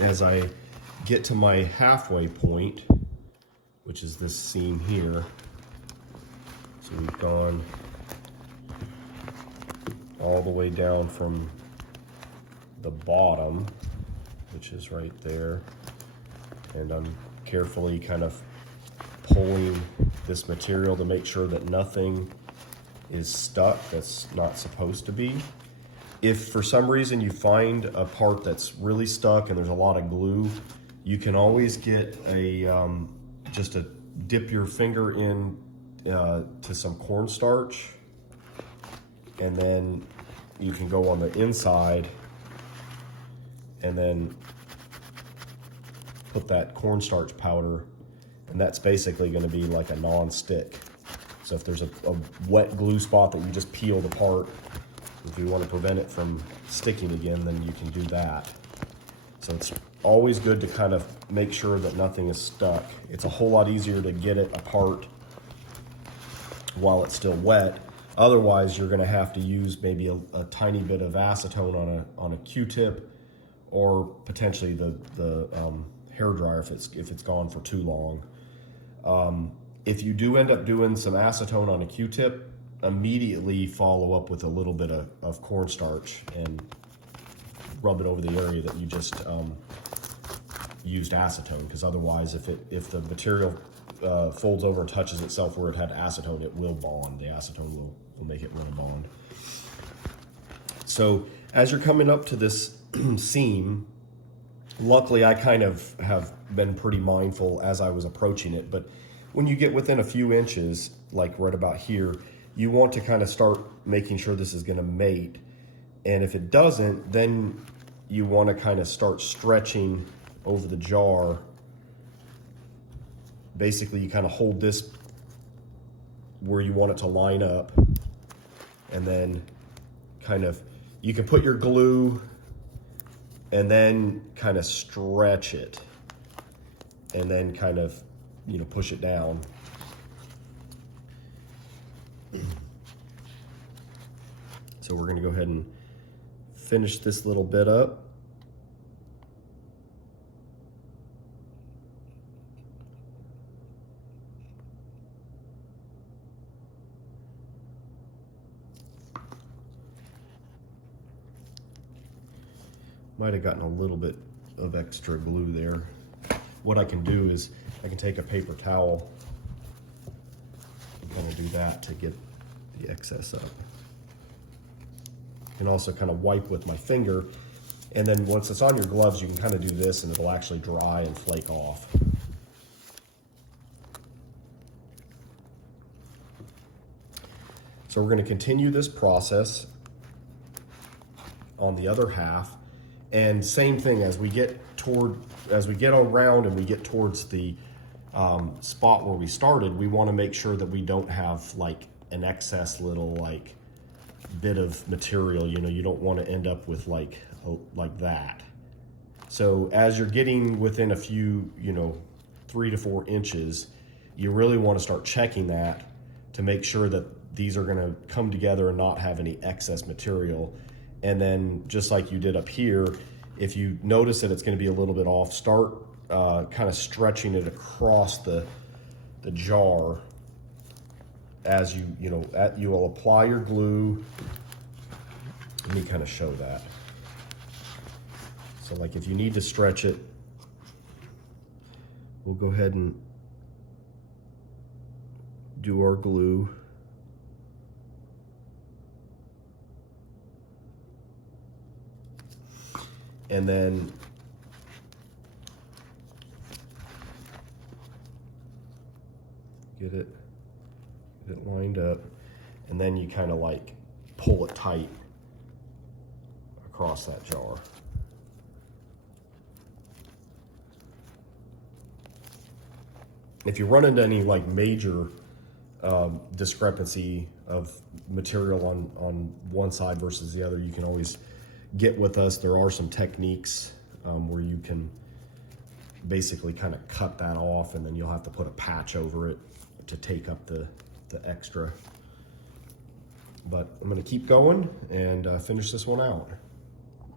as I get to my halfway point, which is this seam here, so we've gone all the way down from the bottom, which is right there, and I'm carefully kind of pulling this material to make sure that nothing is stuck that's not supposed to be. If for some reason you find a part that's really stuck and there's a lot of glue, you can always get a just to dip your finger in to some cornstarch, and then you can go on the inside and then put that cornstarch powder, and that's basically going to be like a non-stick. So if there's a wet glue spot that you just peeled apart, if you want to prevent it from sticking again, then you can do that. So it's always good to kind of make sure that nothing is stuck. It's a whole lot easier to get it apart while it's still wet. Otherwise, you're going to have to use maybe a tiny bit of acetone on a Q-tip, or potentially the hair dryer if it's gone for too long. If you do end up doing some acetone on a Q-tip, immediately follow up with a little bit of cornstarch and rub it over the area that you just used acetone, because otherwise if the material folds over and touches itself where it had acetone, it will bond. The acetone will make it really bond. So as you're coming up to this seam, luckily I kind of have been pretty mindful as I was approaching it, but when you get within a few inches, like right about here, you want to kind of start making sure this is going to mate. And if it doesn't, then you want to kind of start stretching over the jar. Basically, you kind of hold this where you want it to line up, and then kind of, you can put your glue and then kind of stretch it, and then kind of, you know, push it down. So we're going to go ahead and finish this little bit up. Might have gotten a little bit of extra glue there. What I can do is I can take a paper towel and kind of do that to get the excess up. I can also kind of wipe with my finger, and then once it's on your gloves, you can kind of do this and it'll actually dry and flake off. So we're going to continue this process on the other half, and same thing as we get around and we get towards the spot where we started, we want to make sure that we don't have like an excess little like bit of material. You know, you don't want to end up with like that. So as you're getting within a few, 3 to 4 inches, you really want to start checking that to make sure that these are going to come together and not have any excess material. And then just like you did up here, if you notice that it's going to be a little bit off, start kind of stretching it across the jar as you will apply your glue. Let me kind of show that. So like if you need to stretch it, we'll go ahead and do our glue. And then get it lined up, and then you kind of like pull it tight across that jar. If you run into any like major discrepancy of material on one side versus the other, you can always get with us. There are some techniques where you can basically kind of cut that off, and then you'll have to put a patch over it to take up the extra. But I'm going to keep going and finish this one out.